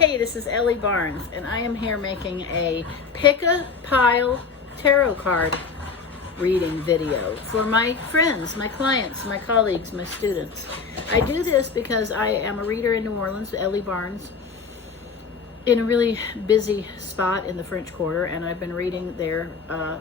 Hey, this is Ellie Barnes, and I am here making a pick-a-pile tarot card reading video for my friends, my clients, my colleagues, my students. I do this because I am a reader in New Orleans, Ellie Barnes, in a really busy spot in the French Quarter, and I've been reading there 9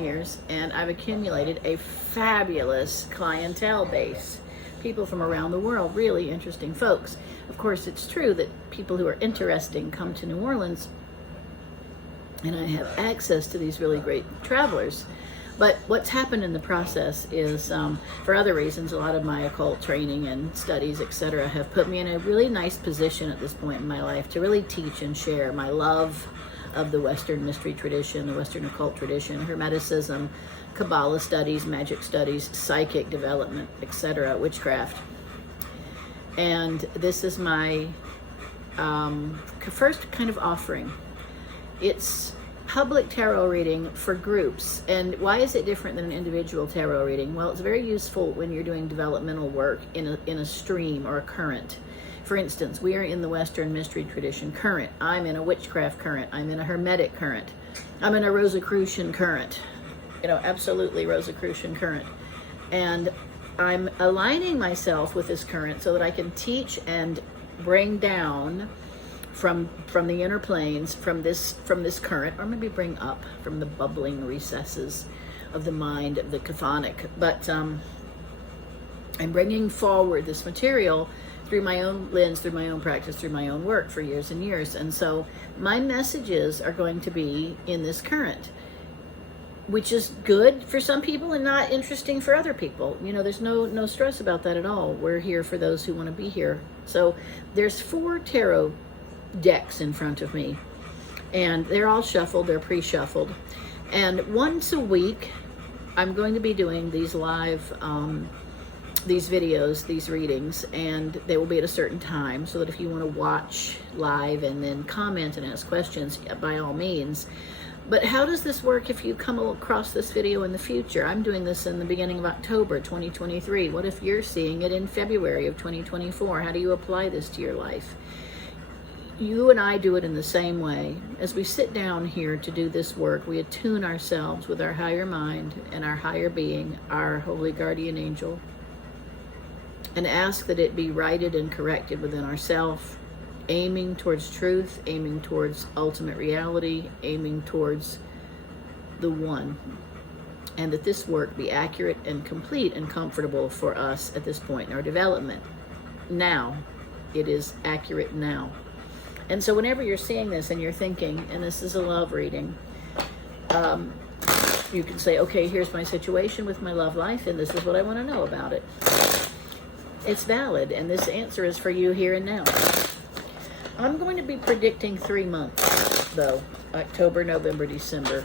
years, and I've accumulated a fabulous clientele base. People from around the world, really interesting folks. Of course, it's true that people who are interesting come to New Orleans, and I have access to these really great travelers. But what's happened in the process is, for other reasons, a lot of my occult training and studies, etc., have put me in a really nice position at this point in my life to really teach and share my love of the Western mystery tradition, the Western occult tradition, Hermeticism, Kabbalah studies, magic studies, psychic development, etc., witchcraft. And this is my first kind of offering. It's public tarot reading for groups. And why is it different than an individual tarot reading? Well, it's very useful when you're doing developmental work in a stream or a current. For instance, we are in the Western mystery tradition current. I'm in a witchcraft current. I'm in a Hermetic current. I'm in a Rosicrucian current. You know, absolutely Rosicrucian current. And I'm aligning myself with this current so that I can teach and bring down from the inner planes, from this current, or maybe bring up from the bubbling recesses of the mind, of the chthonic. But I'm bringing forward this material through my own lens, through my own practice, through my own work for years and years. And so my messages are going to be in this current, which is good for some people and not interesting for other people. You know, there's no stress about that at all. We're here for those who want to be here. So there's 4 tarot decks in front of me, and they're all shuffled, they're pre-shuffled. And once a week, I'm going to be doing these live, these videos, these readings, and they will be at a certain time, so that if you want to watch live and then comment and ask questions, by all means. But how does this work if you come across this video in the future? I'm doing this in the beginning of October 2023. What if you're seeing it in February of 2024? How do you apply this to your life? You and I do it in the same way. As we sit down here to do this work, we attune ourselves with our higher mind and our higher being, our holy guardian angel, and ask that it be righted and corrected within ourselves, aiming towards truth, aiming towards ultimate reality, aiming towards the one, and that this work be accurate and complete and comfortable for us at this point in our development. Now, it is accurate now. And so whenever you're seeing this and you're thinking, and this is a love reading, you can say, okay, here's my situation with my love life, and this is what I want to know about it. It's valid, and this answer is for you here and now. I'm going to be predicting 3 months, though, October, November, December,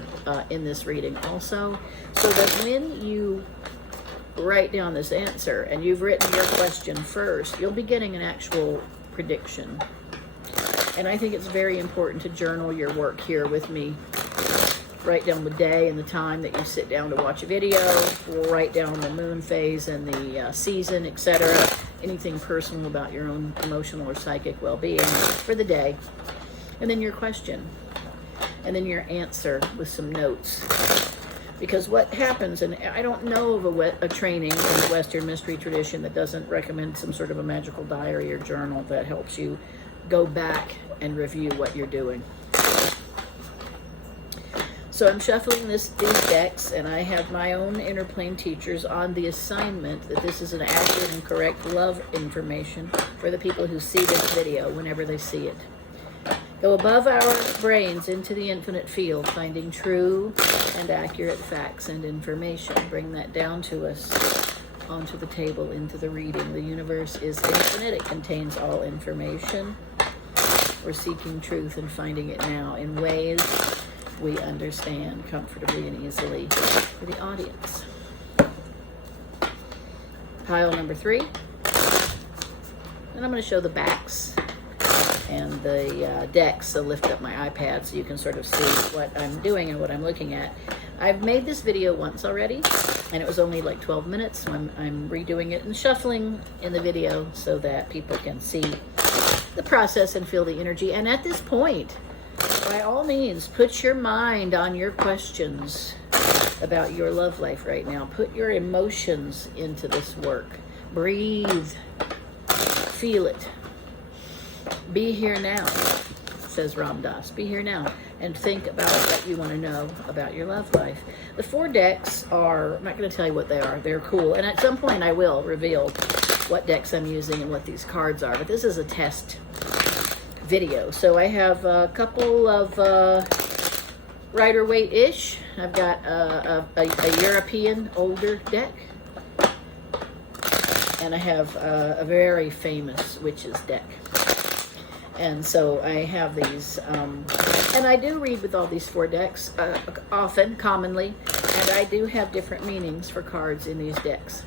in this reading also, so that when you write down this answer and you've written your question first, you'll be getting an actual prediction. And I think it's very important to journal your work here with me. Write down the day and the time that you sit down to watch a video. Write down the moon phase and the season, etc. Anything personal about your own emotional or psychic well-being for the day. And then your question. And then your answer with some notes. Because what happens, and I don't know of a training in the Western mystery tradition that doesn't recommend some sort of a magical diary or journal that helps you go back and review what you're doing. So I'm shuffling these decks, and I have my own inner plane teachers on the assignment that this is an accurate and correct love information for the people who see this video whenever they see it. Go above our brains into the infinite field, finding true and accurate facts and information. Bring that down to us, onto the table, into the reading. The universe is infinite. It contains all information. We're seeking truth and finding it now in ways we understand comfortably and easily for the audience. Pile number 3. And I'm going to show the backs and the decks, so lift up my iPad so you can sort of see what I'm doing and what I'm looking at. I've made this video once already, and it was only like 12 minutes, so I'm redoing it and shuffling in the video so that people can see the process and feel the energy. And at this point, by all means, put your mind on your questions about your love life right now. Put your emotions into this work. Breathe. Feel it. Be here now, says Ram Dass. Be here now and think about what you want to know about your love life. The 4 decks are, I'm not going to tell you what they are. They're cool. And at some point I will reveal what decks I'm using and what these cards are. But this is a test video. So I have a couple of Rider-Waite-ish. I've got a European older deck. And I have a very famous Witches deck. And so I have these, and I do read with all these 4 decks, often, commonly, and I do have different meanings for cards in these decks.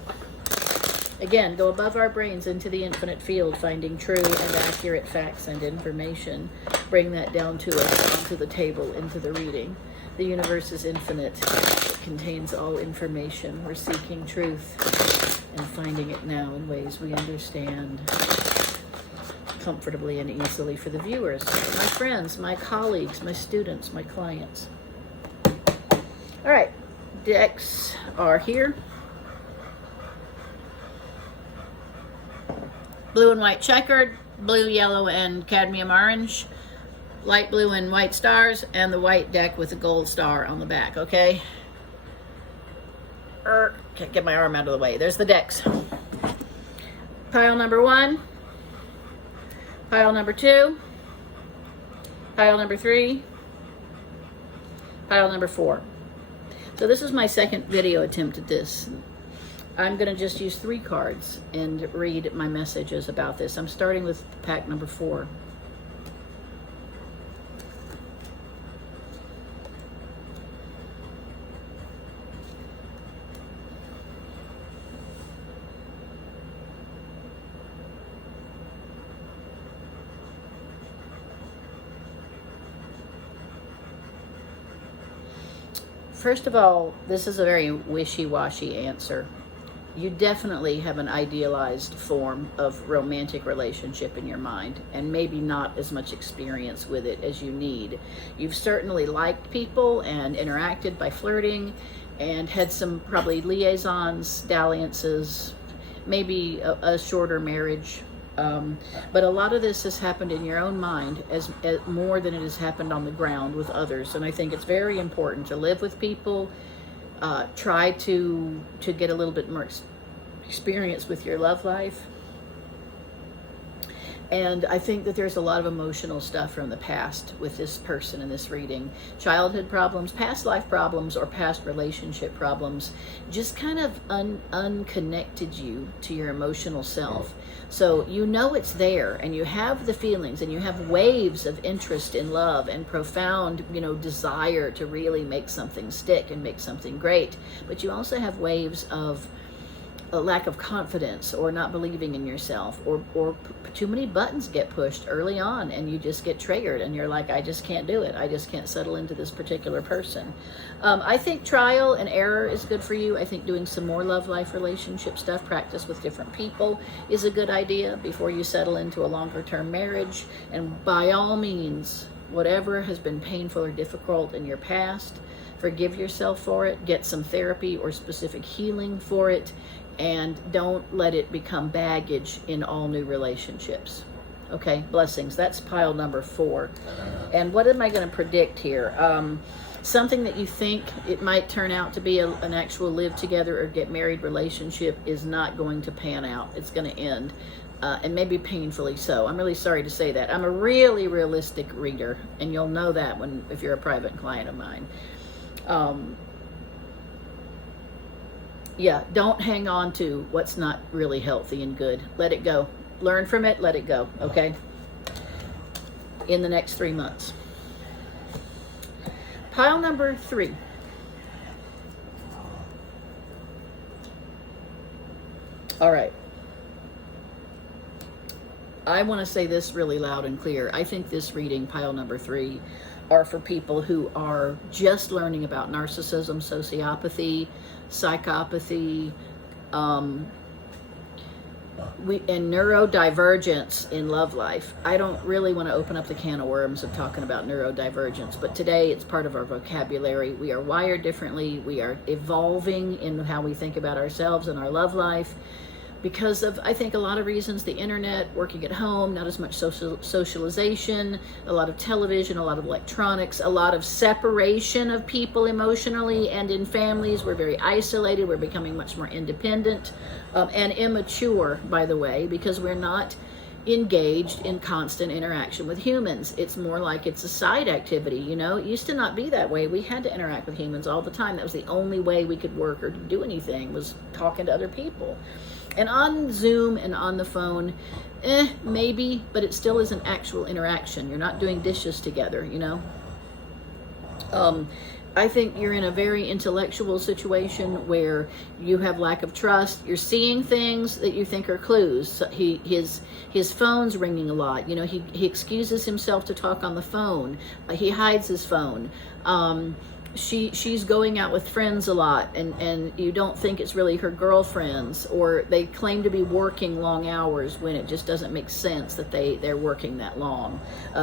Again, go above our brains into the infinite field, finding true and accurate facts and information. Bring that down to us, onto the table, into the reading. The universe is infinite. It contains all information. We're seeking truth and finding it now in ways we understand comfortably and easily for the viewers, my friends, my colleagues, my students, my clients. All right, decks are here. Blue and white checkered, blue, yellow, and cadmium orange, light blue and white stars, and the white deck with a gold star on the back, okay? Can't get my arm out of the way. There's the decks. Pile number 1. Pile number 2, pile number 3, pile number 4. So this is my second video attempt at this. I'm going to just use 3 cards and read my messages about this. I'm starting with pack number 4. First of all, this is a very wishy-washy answer. You definitely have an idealized form of romantic relationship in your mind, and maybe not as much experience with it as you need. You've certainly liked people and interacted by flirting and had some probably liaisons, dalliances, maybe a shorter marriage. But a lot of this has happened in your own mind as more than it has happened on the ground with others. And I think it's very important to live with people, try to get a little bit more experience with your love life. And I think that there's a lot of emotional stuff from the past with this person in this reading. Childhood problems, past life problems, or past relationship problems just kind of unconnected you to your emotional self. So you know it's there, and you have the feelings, and you have waves of interest in love and profound, desire to really make something stick and make something great. But you also have waves of a lack of confidence, or not believing in yourself, or too many buttons get pushed early on and you just get triggered and you're like, I just can't do it. I just can't settle into this particular person. I think trial and error is good for you. I think doing some more love life relationship stuff, practice with different people, is a good idea before you settle into a longer term marriage. And by all means, whatever has been painful or difficult in your past, forgive yourself for it, get some therapy or specific healing for it, and don't let it become baggage in all new relationships. Okay, blessings. That's pile number 4. And what am I going to predict here? Something that you think it might turn out to be an actual live together or get married relationship is not going to pan out. It's going to end, and maybe painfully so. I'm really sorry to say that. I'm a really realistic reader, and you'll know that if you're a private client of mine. Yeah, don't hang on to what's not really healthy and good. Let it go. Learn from it, let it go, okay? In the next 3 months. Pile number 3. All right. I want to say this really loud and clear. I think this reading, pile number 3, are for people who are just learning about narcissism, sociopathy, psychopathy, and neurodivergence in love life. I don't really want to open up the can of worms of talking about neurodivergence, but today it's part of our vocabulary. We are wired differently. We are evolving in how we think about ourselves and our love life because of, I think, a lot of reasons. The internet, working at home, not as much socialization, a lot of television, a lot of electronics, a lot of separation of people emotionally and in families. We're very isolated. We're becoming much more independent and immature, by the way, because we're not engaged in constant interaction with humans. It's more like it's a side activity, you know. It used to not be that way. We had to interact with humans all the time. That was the only way we could work or do anything, was talking to other people. And on Zoom and on the phone, maybe, but it still is an actual interaction. You're not doing dishes together, you know. I think you're in a very intellectual situation where you have lack of trust. You're seeing things that you think are clues. So his phone's ringing a lot. You know, he excuses himself to talk on the phone. He hides his phone. She's going out with friends a lot, and you don't think it's really her girlfriends, or they claim to be working long hours when it just doesn't make sense that they're working that long.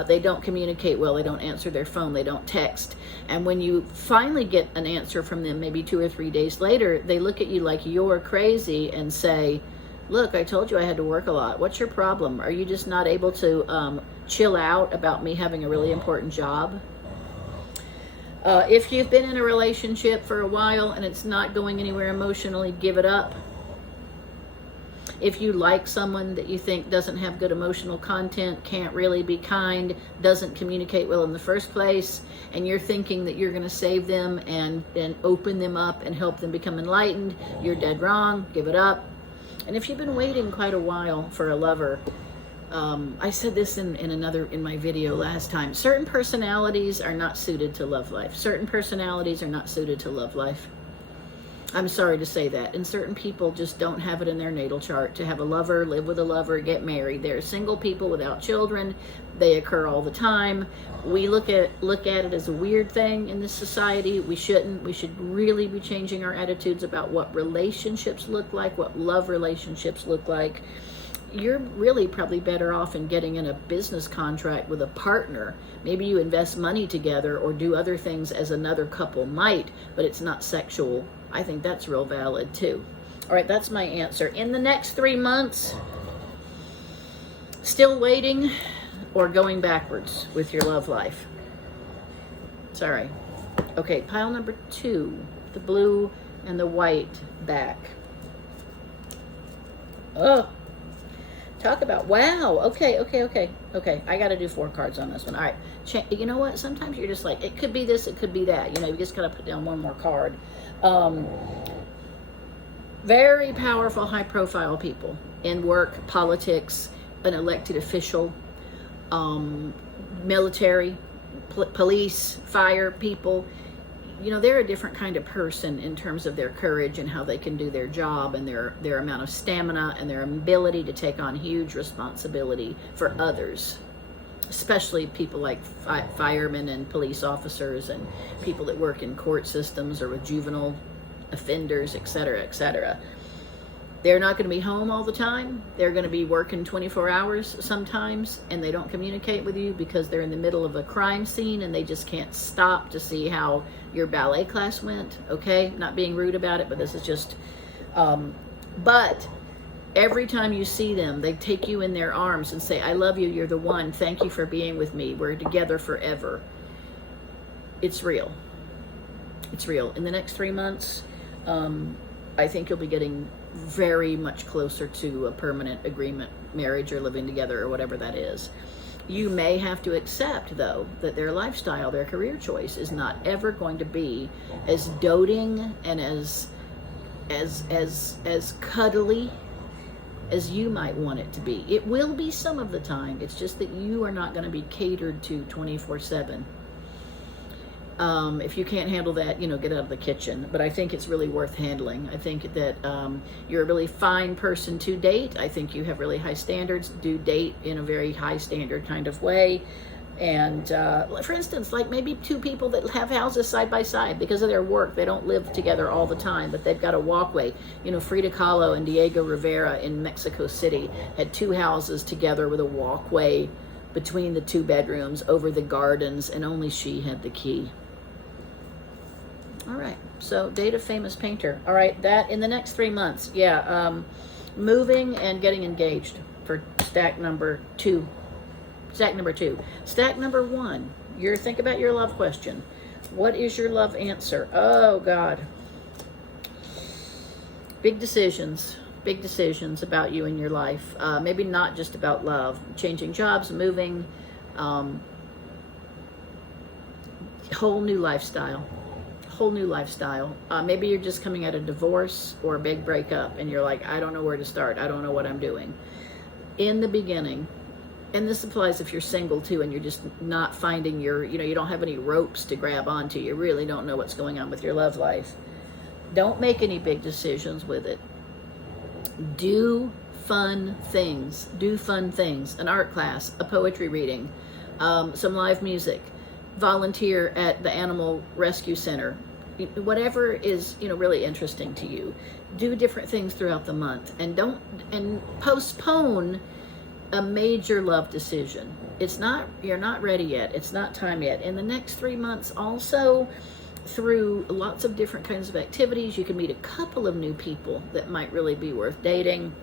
They don't communicate well. They don't answer their phone. They don't text. And when you finally get an answer from them, maybe 2 or 3 days later, they look at you like you're crazy and say, look, I told you I had to work a lot. What's your problem? Are you just not able to chill out about me having a really important job? If you've been in a relationship for a while and it's not going anywhere emotionally, give it up. If you like someone that you think doesn't have good emotional content, can't really be kind, doesn't communicate well in the first place, and you're thinking that you're going to save them and open them up and help them become enlightened, you're dead wrong. Give it up. And if you've been waiting quite a while for a lover, I said this in my video last time. Certain personalities are not suited to love life. Certain personalities are not suited to love life. I'm sorry to say that. And certain people just don't have it in their natal chart to have a lover, live with a lover, get married. They're single people without children. They occur all the time. We look at it as a weird thing in this society. We shouldn't. We should really be changing our attitudes about what relationships look like, what love relationships look like. You're really probably better off in getting in a business contract with a partner. Maybe you invest money together or do other things as another couple might, but it's not sexual. I think that's real valid too. All right, that's my answer. In the next 3 months, still waiting or going backwards with your love life? Sorry. Okay, pile number 2, the blue and the white back. Oh. Talk about, wow, okay. I got to do 4 cards on this one. All right. You know what? Sometimes you're just like, it could be this, it could be that. You know, you just got to put down one more card. Very powerful, high-profile people in work, politics, an elected official, military, police, fire people. You know, they're a different kind of person in terms of their courage and how they can do their job and their amount of stamina and their ability to take on huge responsibility for others, especially people like firemen and police officers and people that work in court systems or with juvenile offenders, etc., etc. They're not going to be home all the time. They're going to be working 24 hours sometimes, and they don't communicate with you because they're in the middle of a crime scene and they just can't stop to see how your ballet class went. Okay, not being rude about it, but this is just, but every time you see them, they take you in their arms and say, I love you, you're the one, thank you for being with me, we're together forever. It's real. It's real. In the next 3 months, I think you'll be getting very much closer to a permanent agreement, marriage or living together or whatever that is. You may have to accept, though, that their lifestyle, their career choice is not ever going to be as doting and as cuddly as you might want it to be. It will be some of the time. It's just that you are not going to be catered to 24/7. If you can't handle that, you know, get out of the kitchen. But I think it's really worth handling. I think that you're a really fine person to date. I think you have really high standards. Do date in a very high standard kind of way. And for instance, like maybe two people that have houses side by side because of their work. They don't live together all the time, but they've got a walkway. You know, Frida Kahlo and Diego Rivera in Mexico City had two houses together with a walkway between the two bedrooms over the gardens, and only she had the key. All right, so date of famous painter. All right, that in the next 3 months. Yeah, moving and getting engaged for stack number 2. Stack number 2. Stack number 1. Think about your love question. What is your love answer? Oh God. Big decisions about you and your life. Maybe not just about love. Changing jobs, moving, whole new lifestyle. Maybe you're just coming out of divorce or a big breakup and you're like, I don't know where to start. I don't know what I'm doing. In the beginning, and this applies if you're single too and you're just not finding you don't have any ropes to grab onto. You really don't know what's going on with your love life. Don't make any big decisions with it. Do fun things. An art class, a poetry reading, some live music, volunteer at the animal rescue center. Whatever is really interesting to you. Do different things throughout the month, and postpone a major love decision. You're not ready yet. It's not time yet. In the next 3 months, also through lots of different kinds of activities, you can meet a couple of new people that might really be worth dating.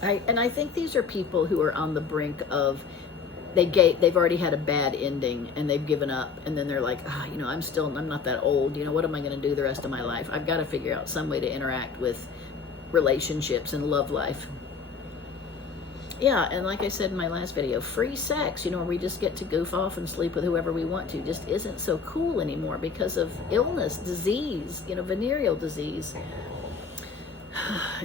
I think these are people who are on the brink of they've already had a bad ending and they've given up, and then they're like, I'm not that old. What am I going to do the rest of my life? I've got to figure out some way to interact with relationships and love life. Yeah, and like I said in my last video, free sex, where we just get to goof off and sleep with whoever we want to, just isn't so cool anymore because of illness, disease, venereal disease.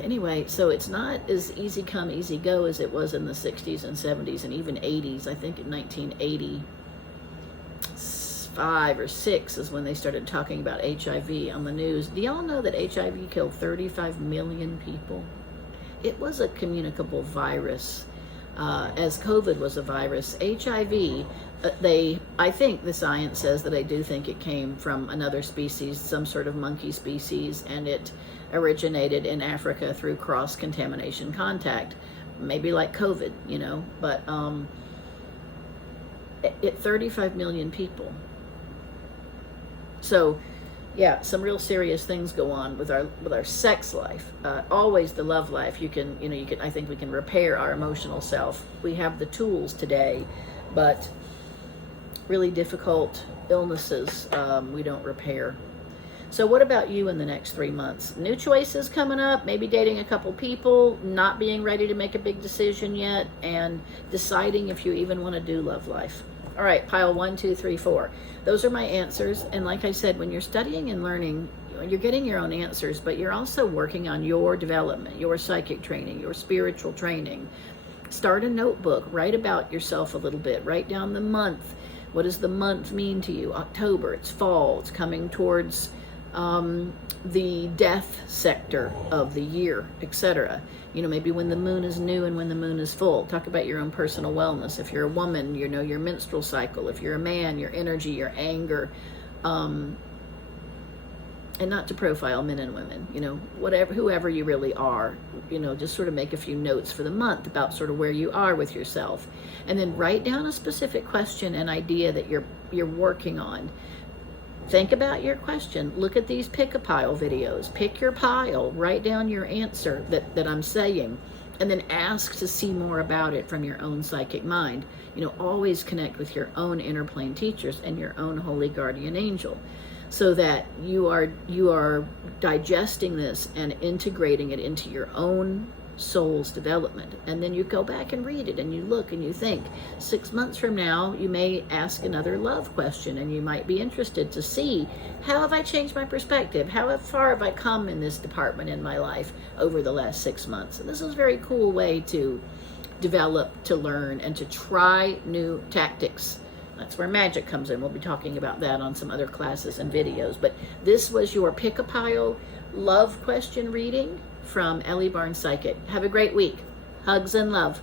Anyway, so it's not as easy come, easy go as it was in the 60s and 70s and even 80s. I think in 1985 or 6 is when they started talking about HIV on the news. Do y'all know that HIV killed 35 million people? It was a communicable virus. As COVID was a virus, HIV, I think the science says that I do think it came from another species, some sort of monkey species, and it originated in Africa through cross-contamination contact, maybe like COVID, but it 35 million people. So yeah, some real serious things go on with our sex life. Always the love life. I think we can repair our emotional self. We have the tools today, but really difficult illnesses we don't repair. So what about you in the next 3 months? New choices coming up, maybe dating a couple people, not being ready to make a big decision yet, and deciding if you even want to do love life. All right, pile 1, 2, 3, 4. Those are my answers. And like I said, when you're studying and learning, you're getting your own answers, but you're also working on your development, your psychic training, your spiritual training. Start a notebook, write about yourself a little bit, write down the month. What does the month mean to you? October, it's fall, it's coming towards the death sector of the year, etc. Maybe when the moon is new and when the moon is full. Talk about your own personal wellness. If you're a woman, your menstrual cycle. If you're a man, your energy, your anger. And not to profile men and women, whoever you really are, just sort of make a few notes for the month about sort of where you are with yourself. And then write down a specific question and idea that you're working on. Think about your question. Look at these pick-a-pile videos. Pick your pile. Write down your answer that I'm saying, and then ask to see more about it from your own psychic mind. Always connect with your own inner plane teachers and your own holy guardian angel, so that you are digesting this and integrating it into your own soul's development. And then you go back and read it and you look and you think. 6 months from now, you may ask another love question, and you might be interested to see, how have I changed my perspective? How far have I come in this department in my life over the last 6 months? And this is a very cool way to develop, to learn, and to try new tactics. That's where magic comes in. We'll be talking about that on some other classes and videos. But this was your pick-a-pile love question reading from Ellie Barnes Psychic. Have a great week. Hugs and love.